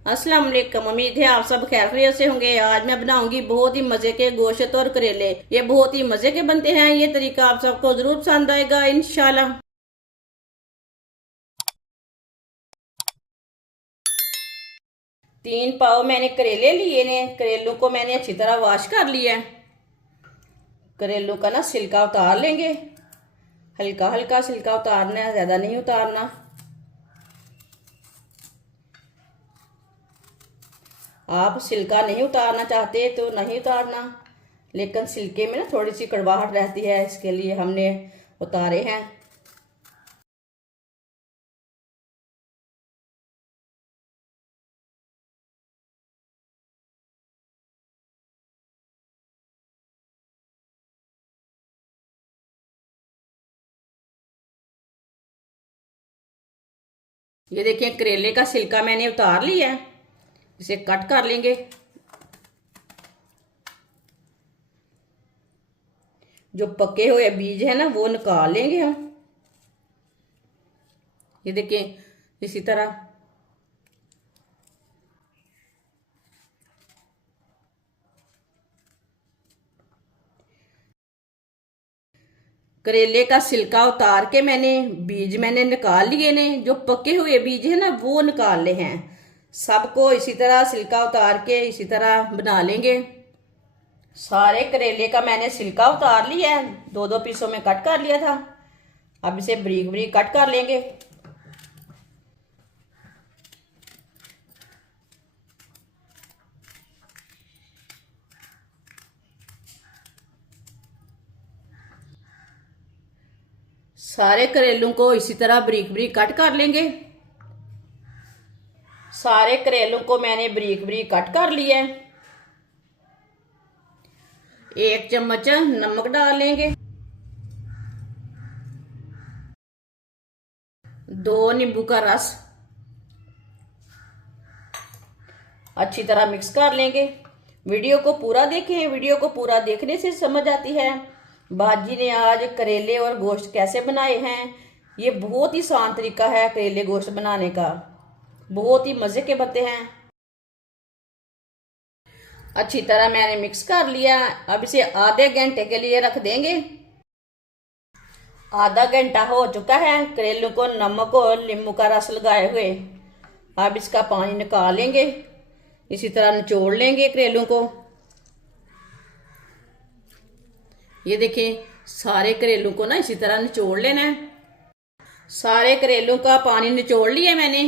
अस्सलाम वालेकुम। उम्मीद है आप सब खैरियत से होंगे। आज मैं बनाऊंगी बहुत ही मजे के गोश्त और करेले। ये बहुत ही मजे के बनते हैं। ये तरीका आप सबको जरूर पसंद आएगा इंशाल्लाह। 3 पाव मैंने करेले लिए ने। करेलों को मैंने अच्छी तरह वॉश कर लिया है। करेलों का ना छिलका उतार लेंगे। हल्का हल्का छिलका उतारना है, ज्यादा नहीं उतारना। आप छिलका नहीं उतारना चाहते तो नहीं उतारना, लेकिन छिलके में ना थोड़ी सी कड़वाहट रहती है, इसके लिए हमने उतारे हैं। ये देखिए करेले का छिलका मैंने उतार लिया है। इसे कट कर लेंगे। जो पके हुए बीज है ना वो निकाल लेंगे हम। ये देखिए इसी तरह। करेले का छिलका उतार के मैंने निकाल लिए ने। जो पके हुए बीज है ना वो निकाल ले हैं। सबको इसी तरह छिलका उतार के इसी तरह बना लेंगे। सारे करेले का मैंने छिलका उतार लिया है, दो दो पीसों में कट कर लिया था। अब इसे बारीक बारीक कट कर लेंगे। सारे करेलों को इसी तरह बारीक बारीक कट कर लेंगे। सारे करेलों को मैंने बारीक बारीक कट कर लिया है। 1 चम्मच नमक डाल लेंगे। 2 नींबू का रस अच्छी तरह मिक्स कर लेंगे। वीडियो को पूरा देखें, वीडियो को पूरा देखने से समझ आती है बाजी ने आज करेले और गोश्त कैसे बनाए हैं। ये बहुत ही आसान तरीका है करेले गोश्त बनाने का, बहुत ही मजे के बनते हैं। अच्छी तरह मैंने मिक्स कर लिया। अब इसे आधे घंटे के लिए रख देंगे। आधा घंटा हो चुका है करेलों को नमक और नींबू का रस लगाए हुए। अब इसका पानी निकाल लेंगे। इसी तरह निचोड़ लेंगे करेलों को। ये देखिए सारे करेलों को ना इसी तरह निचोड़ लेना है। सारे करेलों का पानी निचोड़ लिया मैंने।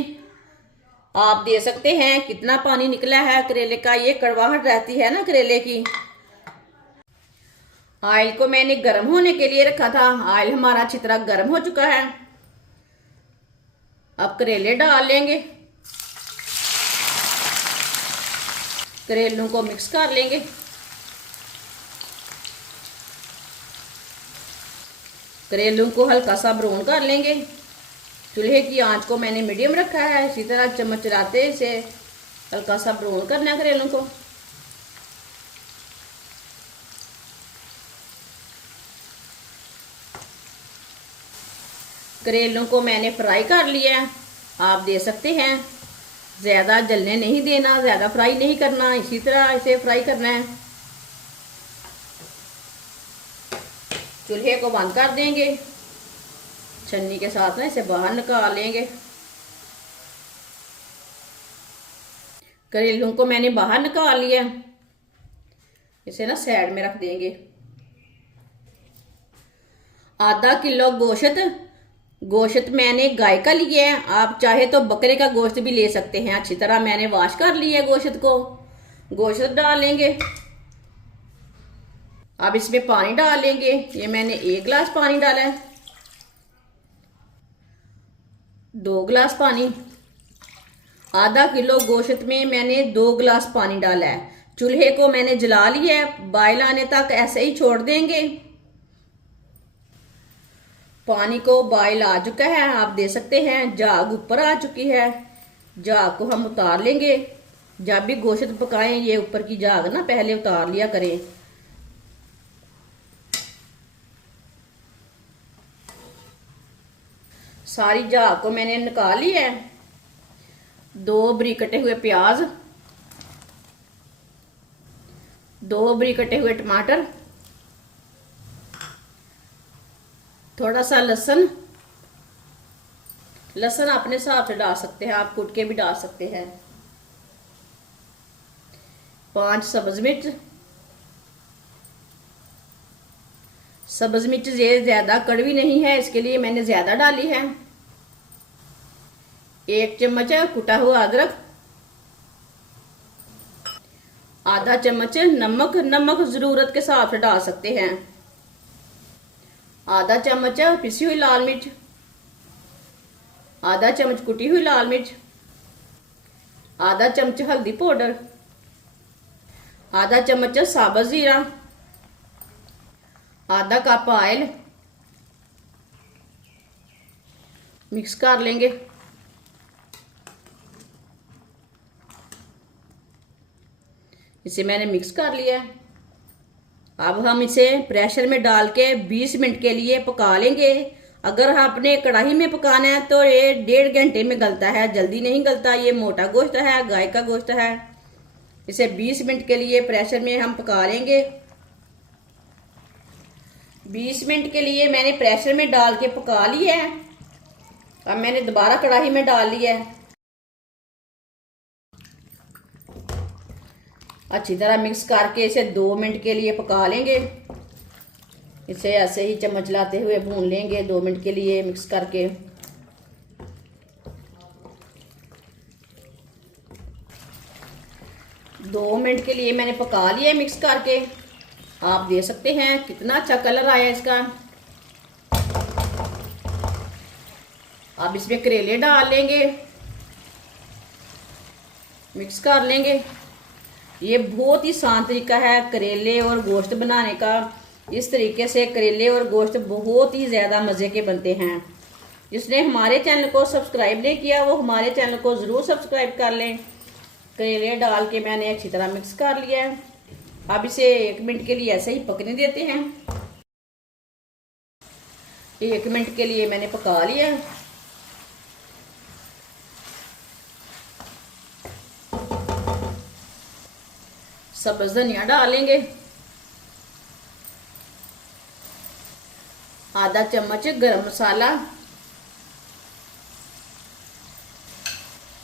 आप दे सकते हैं कितना पानी निकला है करेले का। ये कड़वाहट रहती है ना करेले की। ऑयल को मैंने गर्म होने के लिए रखा था। ऑयल हमारा अच्छी तरह गर्म हो चुका है। अब करेले डाल लेंगे। करेलों को मिक्स कर लेंगे। करेलों को हल्का सा ब्राउन कर लेंगे। चूल्हे की आंच को मैंने मीडियम रखा है। इसी तरह चम्मच चलाते इसे हल्का सा ब्राउन करना है करेलों को। करेलों को मैंने फ्राई कर लिया है। आप दे सकते हैं, ज्यादा जलने नहीं देना, ज्यादा फ्राई नहीं करना, इसी तरह इसे फ्राई करना है। चूल्हे को बंद कर देंगे। छन्नी के साथ ना इसे बाहर निकाल लेंगे। करेलों को मैंने बाहर निकाल लिया। इसे ना साइड में रख देंगे। आधा किलो गोश्त गोश्त मैंने गाय का लिया है। आप चाहे तो बकरे का गोश्त भी ले सकते हैं। अच्छी तरह मैंने वॉश कर लिया है गोश्त को। गोश्त डाल लेंगे। अब इसमें पानी डाल लेंगे। ये मैंने 1 गिलास पानी डाला है। 2 गिलास पानी। आधा किलो गोश्त में मैंने 2 गिलास पानी डाला है। चूल्हे को मैंने जला लिया है। बॉयल आने तक ऐसे ही छोड़ देंगे। पानी को बॉयल आ चुका है, आप दे सकते हैं। झाग ऊपर आ चुकी है। झाग को हम उतार लेंगे। जब भी गोश्त पकाएं ये ऊपर की झाग ना पहले उतार लिया करें। सारी झाग को मैंने निकाल लिया है। 2 बारीक कटे हुए प्याज, 2 बारीक कटे हुए टमाटर, थोड़ा सा लहसुन। लहसुन अपने हिसाब से डाल सकते हैं, आप कूट के भी डाल सकते हैं। 5 सब्ज मिर्च। सब्ज मिर्च ये ज्यादा कड़वी नहीं है, इसके लिए मैंने ज्यादा डाली है। 1 चम्मच कुटा हुआ अदरक, आधा चम्मच नमक। नमक जरूरत के हिसाब से डाल सकते हैं। आधा चम्मच पिसी हुई लाल मिर्च, आधा चम्मच कुटी हुई लाल मिर्च, आधा चम्मच हल्दी पाउडर, आधा चम्मच साबुत जीरा, आधा कप ऑयल। मिक्स कर लेंगे। इसे मैंने मिक्स कर लिया है। अब हम इसे प्रेशर में डाल के 20 मिनट के लिए पका लेंगे। अगर आपने कढ़ाई में पकाना है तो ये 1.5 घंटे में गलता है, जल्दी नहीं गलता। ये मोटा गोश्त है, गाय का गोश्त है। इसे 20 मिनट के लिए प्रेशर में हम पका लेंगे। 20 मिनट के लिए मैंने प्रेशर में डाल के पका लिया है। अब मैंने दोबारा कढ़ाई में डाल लिया है। अच्छी तरह मिक्स करके इसे 2 मिनट के लिए पका लेंगे। इसे ऐसे ही चम्मच लाते हुए भून लेंगे 2 मिनट के लिए मिक्स करके। दो मिनट के लिए मैंने पका लिया मिक्स करके। आप देख सकते हैं कितना अच्छा कलर आया इसका। अब इसमें करेले डाल लेंगे, मिक्स कर लेंगे। ये बहुत ही आसान तरीका है करेले और गोश्त बनाने का। इस तरीके से करेले और गोश्त बहुत ही ज़्यादा मज़े के बनते हैं। जिसने हमारे चैनल को सब्सक्राइब नहीं किया वो हमारे चैनल को ज़रूर सब्सक्राइब कर लें। करेले डाल के मैंने अच्छी तरह मिक्स कर लिया है। अब इसे 1 मिनट के लिए ऐसे ही पकने देते हैं। 1 मिनट के लिए मैंने पका लिया है। सब्ज़ धनिया डालेंगे, आधा चम्मच गरम मसाला,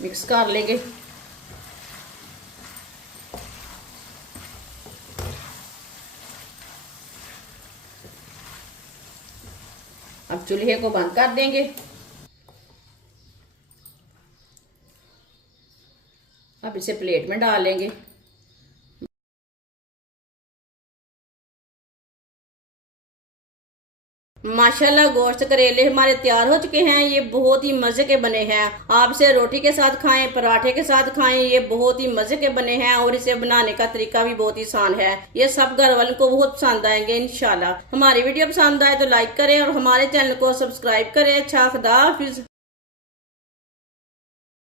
मिक्स कर लेंगे। अब चूल्हे को बंद कर देंगे। अब इसे प्लेट में डाल लेंगे। माशाल्लाह गोश्त करेले हमारे तैयार हो चुके हैं। ये बहुत ही मजे के बने हैं। आप इसे रोटी के साथ खाएं, पराठे के साथ खाएं। ये बहुत ही मजे के बने हैं और इसे बनाने का तरीका भी बहुत ही आसान है। ये सब घर वालों को बहुत पसंद आएंगे इंशाल्लाह। हमारी वीडियो पसंद आए तो लाइक करें और हमारे चैनल को सब्सक्राइब करें। अच्छा, खुदा हाफिज।